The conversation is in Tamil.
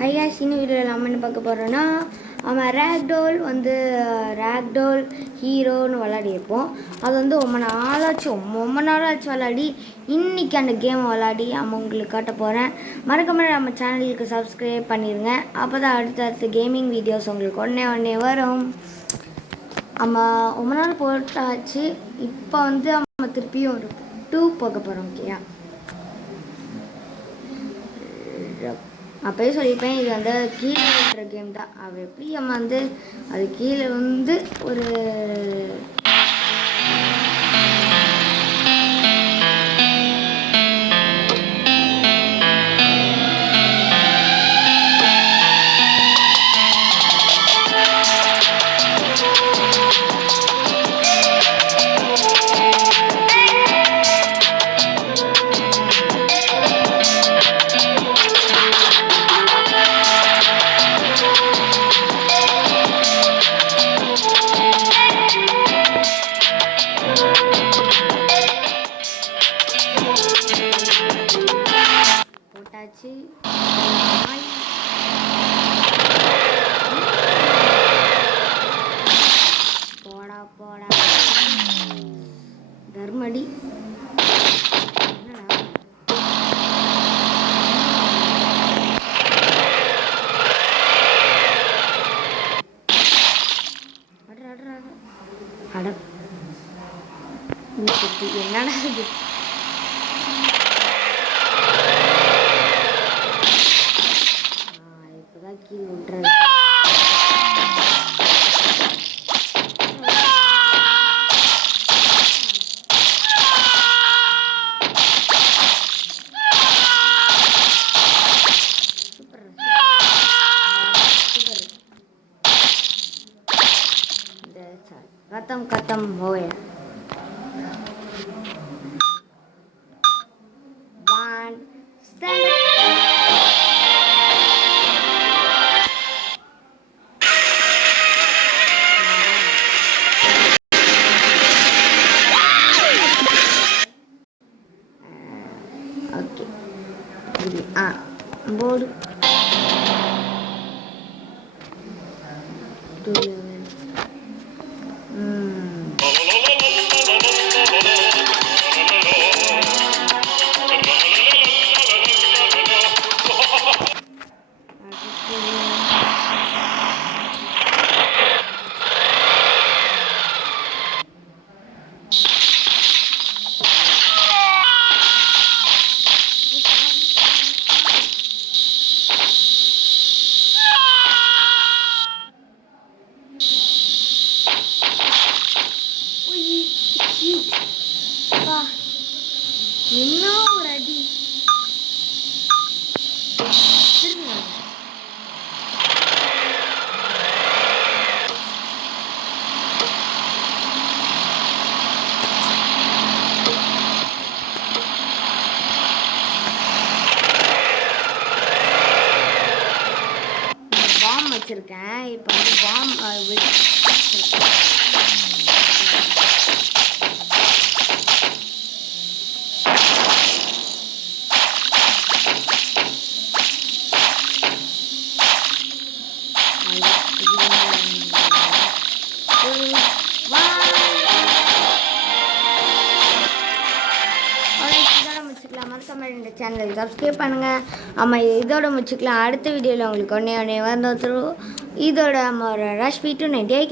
ஹை காய்ஸ், இன்னும் வீடியோவில் நம்ம என்ன பார்க்க போகிறோன்னா, அவன் ரேக்டோல் ஹீரோன்னு விளாடியிருப்போம். அது வந்து ரொம்ப நாளாச்சு விளாடி இன்றைக்கி அந்த கேமை விளாடி நம்ம உங்களுக்கு காட்ட போகிறேன். மறக்காம நம்ம சேனலுக்கு சப்ஸ்கிரைப் பண்ணிடுங்க. அப்போ தான் அடுத்தடுத்த கேமிங் வீடியோஸ் உங்களுக்கு உடனே வரும். நம்ம ரொம்ப நாள் போட்டாச்சு. இப்போ வந்து நம்ம திருப்பியும் ஒரு 2 போக போகிறோம். ஓகேயா, அப்போயே சொல்லியிருப்பேன், இது வந்து கீழே விழுற கேம் தான். அவள் எப்படி நம்ம வந்து அது கீழே வந்து ஒரு போடா தர்மடி. என்னடா இது? இப்போதான் கீழே விட்டுறது. खत्म हो गया. 1 stand. Okay. Board. 2 level. என்ன ஒரு அடி! பாம் வச்சிருக்கேன். இப்போ வந்து பாம் இந்த சேனல் சப்ஸ்கிரைப் பண்ணுங்கள். ஆமாம், இதோட முடிச்சுக்கலாம். அடுத்த வீடியோவில் உங்களுக்கு ஒன்றே வந்துடும். இதோட நம்ம ரஷ் வீட்டு 98